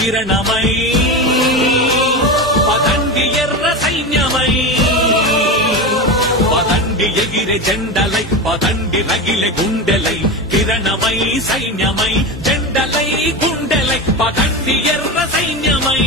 కిరణమై పదండి ఎర్ర సైన్యమై పదండి ఎగిరే జెండలై పదండి రగిలే గుండెలై కిరణమై సైన్యమై జెండలై గుండెలై పదండి ఎర్ర సైన్యమై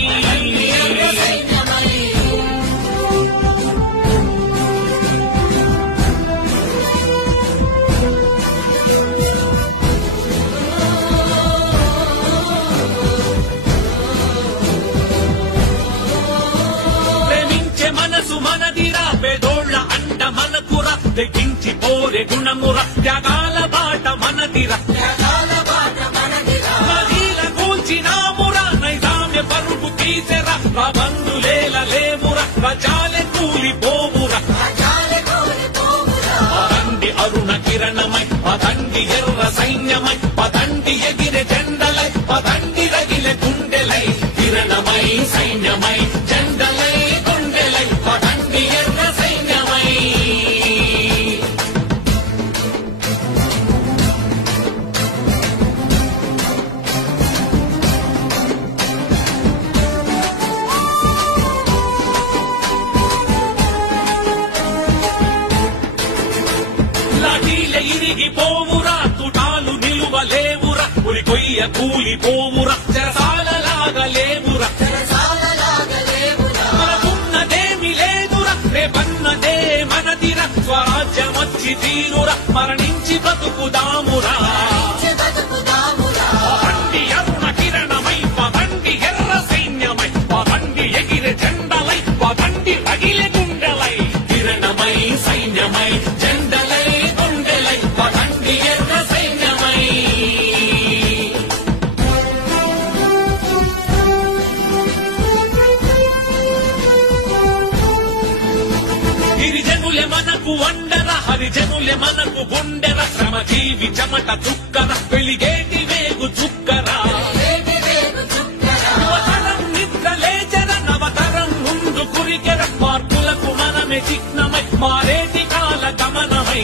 మనసు మనదిరా పేదోళ్ల అంట మనకురా తెగించి పోరే గుణమురా త్యాగాల బాట మనదిరా నదీల కూల్చినామురా నైజామ్య పరుగు తీసెరా బంధులేల లేమురా ప్రజాలే కూలిపోమురా పదండి అరుణ కిరణమై పదండి ఎర్ర సైన్యమై పదండి ఎగిరే జెండలై పదండి రగిలే గుండెలై కిరణమై సైన్యమై జెండలై పదండి ఎర్ర సైన్యమై లాఠీల ఇరిగిపోవురా తుటాలు నిలువలేవురా ఉరి కొయ్య కూలిపోవురా చెరసాలలాగా లేవురా రేపన్నదే మనదిరా స్వరాజ్యమొచ్చి తీరురా మరణించి బతుకుదామురా పదండి అరుణ కిరణమై పదండి ఎర్ర సైన్యమై పదండి ఎగిరే జెండలై పదండి రగిలే గుండెలై కిరణమై సైన్యమై జెండలై గుండెలై పదండి ఎర్ర సైన్యమై గిరిజనులే మనకు వండరా హరిజనులే మనకు గుండెరా శ్రమజీవి చెమట చుక్కరా వెలిగేటి వేగు చుక్కరా యువతరం నిద్ర లేచరా నవతరం ముందు కురికెర మార్పులకు మనమే చిహ్నమై మారేటి కాల గమనమై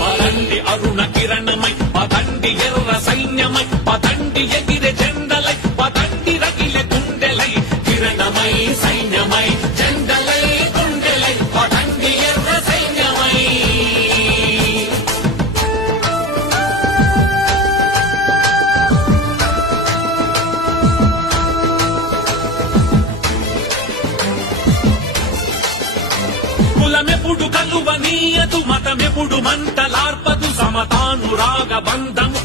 పదండి అరుణ కిరణమై పదండి ఎర్ర సైన్యమై పదండి ఎగిరే జెండలై పదండి రగిలే గుండెలై కిరణమై సైన్యమై జెండలై గుండెలై పదండి ఎర్ర సైన్యమై కులమెప్పుడు కలువనీయదు మతమెప్పుడు మంటలార్పదు సమతానురాగ బంధము